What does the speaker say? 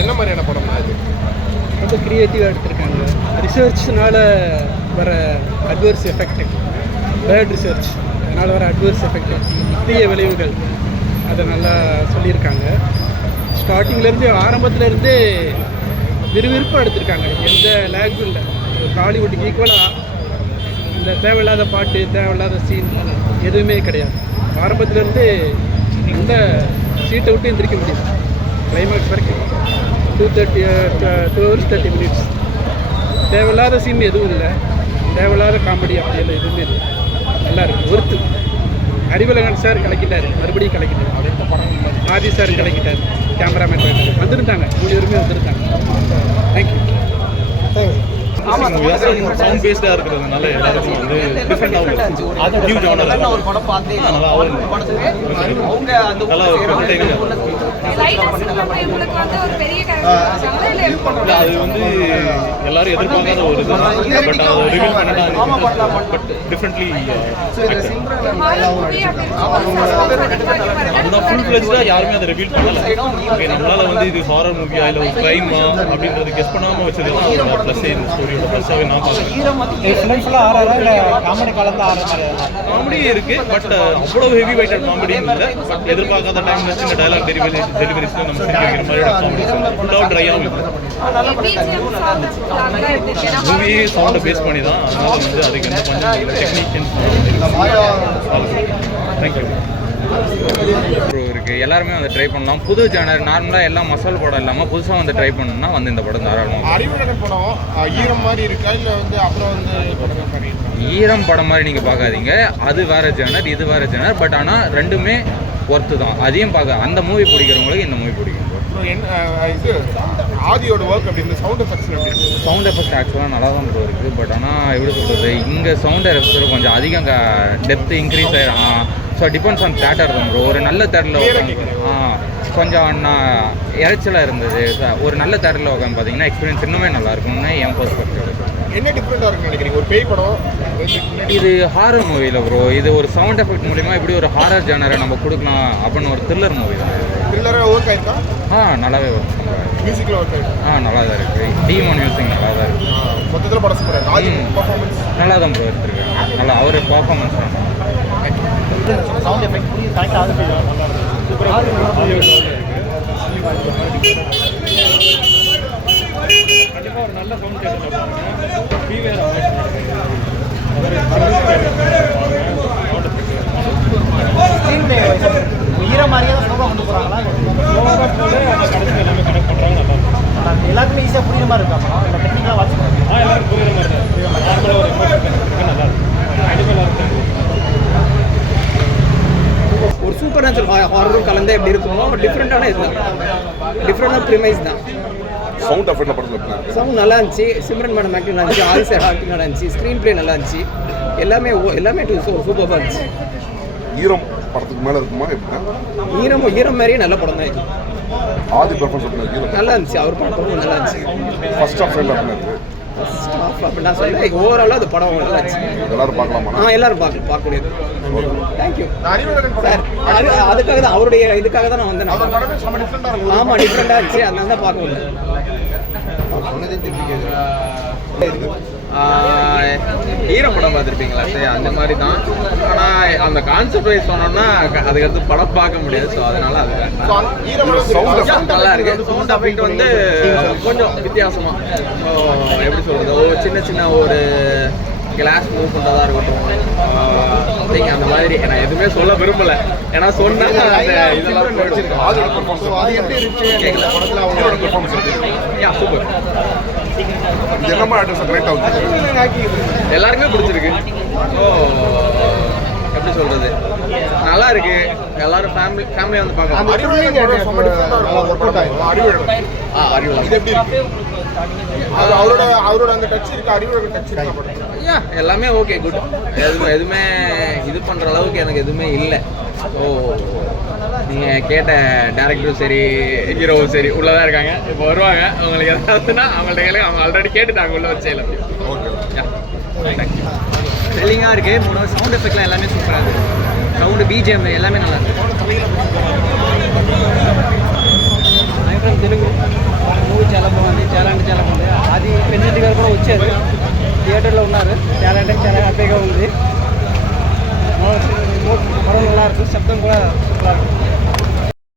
என்ன மாதிரியான படம் அது? ரொம்ப க்ரியேட்டிவாக எடுத்திருக்காங்க. ரிசர்ச்னால வர அட்வர்ஸ் எஃபெக்ட், பேர்ட் ரிசர்ச் அதனால் வர அட்வர்ஸ் எஃபெக்ட், தீய விளைவுகள் அதை நல்லா சொல்லியிருக்காங்க. ஸ்டார்டிங்லேருந்து ஆரம்பத்துலேருந்தே விறுவிறுப்பாக எடுத்திருக்காங்க. எந்த லேகும் இல்லை. ஹாலிவுட்டுக்கு ஈக்குவலாக இந்த தேவையில்லாத பாட்டு, தேவையில்லாத சீன் எதுவுமே கிடையாது. ஆரம்பத்துலேருந்து இந்த சீட்டை விட்டு எந்திரிக்க முடியும். கிளைமேக்ஸ் வரைக்கும் 2 hours 30 minutes. தேவையில்லாத சீன் எதுவும் இல்லை, தேவையில்லாத காமெடி அப்படியெல்லாம் எதுவுமே இல்லை. நல்லா இருக்குது, ஒருத்து. அறிவழகன் சார் கலக்கிட்டார், மறுபடியும் கலக்கிட்டார். ஆதி சார் கலக்கிட்டார், கேமராமேன் வந்துருந்தாங்க, 3 பேருமே வந்துருந்தாங்க. தேங்க்யூ. சவுண்ட் பேஸ்டாக இருக்கிறதுனால எல்லாருக்கும் வந்து டிஃப்ரெண்டாகவும் நியூ ஜானர் நல்லா அது வந்து எல்லாரும் எதிர்பார்க்காத ஒரு இது. பட் அதை ரிவீல் பண்ணிட்டா பட் டிஃப்ரெண்ட்லி அதுதான் ஃபுல் ஃப்ளெஜ்டாக யாருமே அதை ரிவீல் பண்ணலை. ஓகே, நம்மளால் வந்து இது ஹாரர் மூவியா இல்லை ஒரு க்ரைமா அப்படின்றது கெஸ் பண்ணாமல் வச்சதுதான் ப்ளஸ் இந்த ஸ்டோரியோட ப்ளஸ்ஸாகவே நான் காமெடி இருக்குது. பட் அவ்வளோ ஹெவி வெயிட்டட் காமெடியும் இல்லை. பட் எதிர்பார்க்காத டைம் வச்சு இந்த டைலாக் டெலிவரிஸில் நம்ம சிரிக்க வைக்கிற மாதிரியோட காமெடி ஃபுல்லாக ட்ரையாகவும் இருக்குது. மூவியே சவுண்டை பேஸ் பண்ணி தான், அதனால வந்து அதுக்கு எந்த கொஞ்சம் டெக்னீஷியன்ஸ் தேங்க்யூ இருக்குது. எல்லாருமே வந்து ட்ரை பண்ணலாம். புது ஜானர், நார்மலாக எல்லாம் மசால் படம் இல்லாமல் புதுசாக வந்து ட்ரை பண்ணணும்னா வந்து இந்த படம் தாராளமாக. அறிவுடன் படம் ஈரம் மாதிரி இருக்கா இல்லை வந்து அப்புறம் வந்து படம் மாதிரி இருக்கா? ஈரம் படம் மாதிரி நீங்கள் பார்க்காதீங்க, அது வேறு ஜானர், இது வேறு ஜானர். பட் ஆனால் ரெண்டுமே ஒர்த்து தான். அதையும் பார்க்க அந்த மூவி பிடிக்கிறவங்களுக்கு இந்த மூவி பிடிக்கும். இது ஆதியோட ஒர்க் அப்படின்னு சவுண்ட் எஃபெக்ட்ஸ் எப்படி? சவுண்ட் எஃபெக்ட் ஆக்சுவலாக நல்லா தான் இருக்குது. பட் ஆனால் எப்படி சொல்கிறது, இங்கே சவுண்ட் எஃபெக்ட் கொஞ்சம் அதிகம் டெப்த் இன்க்ரீஸ் ஆகிடும். ஸோ டிபெண்ட்ஸ் ஆன் தேட்டர் தான் ப்ரோ. ஒரு நல்ல தேட்டரில் கொஞ்சம் இறைச்சலாக இருந்தது. ஒரு நல்ல தேட்டரில் உட்காந்து பார்த்தீங்கன்னா எக்ஸ்பீரியன்ஸ் இன்னுமே நல்லாயிருக்கும்னு என் பெர்ஸ்பெக்டிவ். என்ன டிஃப்ரெண்ட்டாக இருக்குன்னு நினைக்கிறீங்க? ஒரு பேய் படம், இது ஹாரர் மூவியில் ப்ரோ. இது ஒரு சவுண்ட் எஃபெக்ட் மூலிமா இப்படி ஒரு ஹாரர் ஜானரை நம்ம கொடுக்கலாம் அப்படின்னு ஒரு த்ரில்லர் மூவி தான். த்ரில்லராக ஒர்க் ஆயிருக்கா? நல்லாவே ஒர்க் பண்ணுறாங்க. மியூசிக்கில் ஒர்க் ஆயிருக்கு? நல்லா தான் இருக்குது. டீமோன் மியூசிக் நல்லா தான் இருக்குது. மொத்தத்தில் படம் சூப்பராக பர்ஃபார்மன்ஸ் நல்லா தான் ப்ரோ எடுத்துருக்கேன். நல்லா அவர் பர்ஃபார்மன்ஸ் தான். சவுண்ட் எஃபெக்ட் கரெக்டாக ஆகுது. கண்டிப்பாக ஒரு நல்ல சவுண்ட் கேட்டு ஈரம் மாதிரியே தான் ஸ்லோவாக கொண்டு போகிறாங்களா? கடைசி எல்லாமே கனெக்ட் பண்ணுறாங்க. நல்லா எல்லாருக்குமே ஈஸியாக புரியுற மாதிரி இருக்கா? இல்லை டெக்னிக்கலாக வாட்ச் பண்ணுறாங்க. எல்லாரும் புரியுற மாதிரி தான். நார்மலாக ஒரு எமோஷன் நல்லா இருக்கும். கண்டிப்பாக ஒரு சூப்பர் நேச்சுரல் ஹாரரும் கலந்தே எப்படி இருக்குமோ டிஃப்ரெண்ட்டான இதுதான், டிஃப்ரெண்டான ப்ரிமைஸ் தான். சவுண்ட் எஃபெக்ட் படத்தில் சவுண்ட் நல்லா இருந்துச்சு. சிம்ரன் மேடம் ஆக்டிங் நல்லா இருந்துச்சு. ஆதி சார் ஆக்டிங் நல்லா இருந்துச்சு. ஸ்க்ரீன் ப்ளே நல்லா இருந்துச்சு. எல்லாமே சூப்பராக இருந்துச்சு. ஈரம் படத்துக்கு மேலே இருக்குமா? எப்படின்னா ஈரம் மாதிரியே நல்ல படம் தான் இது. ஆதி பெர்ஃபார்மன்ஸ் நல்லா இருந்துச்சு. அவர் படம் நல்லா இருந்துச்சு. ஃபர்ஸ்ட் ஆஃப் அப்படி நான் சொல்கிறேன், ஓவராலாக அது படம் நல்லா இருந்துச்சு. எல்லாரும் பார்க்கலாமா? எல்லாரும் பார்க்கக்கூடியது. Thank you sir. அதுக்காக தான், அவருடைய இதுக்காக தான் நான் வந்தேன். ஆமாம், டிஃப்ரெண்டாக இருந்துச்சு. அதனால தான் பார்க்க முடியல. ஈரம் படம் பார்த்துருப்பீங்களா சார்? அந்த மாதிரி தான். ஆனால் அந்த கான்செப்ட் வைஸ் சொன்னோம்னா அதுக்கடுத்து படம் பார்க்க முடியாது. ஸோ அதனால அது நல்லா இருக்கு. சவுண்ட் எஃபெக்ட் வந்து கொஞ்சம் வித்தியாசமாக, எப்படி சொல்கிறது, சின்ன ஒரு கிளாஸ் மூவ் பண்ணுறதா இருக்கட்டும். நீங்கள் அந்த மாதிரி நான் எதுவுமே சொல்ல விரும்பலை. ஏன்னா சொன்னாங்க இதெல்லாம் சூப்பர். எல்லாருக்குமே பிடிச்சிருக்கு. ஸோ எப்படி சொல்கிறது, நல்லா இருக்கு. எல்லாரும் ஃபேமிலியாக வந்து பார்க்கலாம். அவரோட அந்த டச் இருக்கு, அறிவோட டச் இருக்கு. எல்லாமே ஓகே, குட். எதுவுமே இது பண்ணுற அளவுக்கு எனக்கு எதுவுமே இல்லை. ஸோ நீங்கள் கேட்ட டேரக்டரும் சரி, ஹீரோவும் சரி உள்ளதான் இருக்காங்க. இப்போ வருவாங்க. அவங்களுக்கு எதாவதுன்னா அவங்கள்ட்ட அவங்க ஆல்ரெடி கேட்டுட்டாங்க உள்ள வச்சு எல்லாத்தையும். தேங்க்யூ. த்ரில்லிங்காக இருக்குது. சவுண்ட் எஃபெக்ட்லாம் எல்லாமே சூப்பராக இருக்குது. சவுண்டு, பிஜிஎம் எல்லாமே நல்லா இருக்குது. தெலுங்கு చాలా అంటే చాలా హ్యాపీగా ఉంది. పడవ నల్లా శబ్దం కూడా సూపర్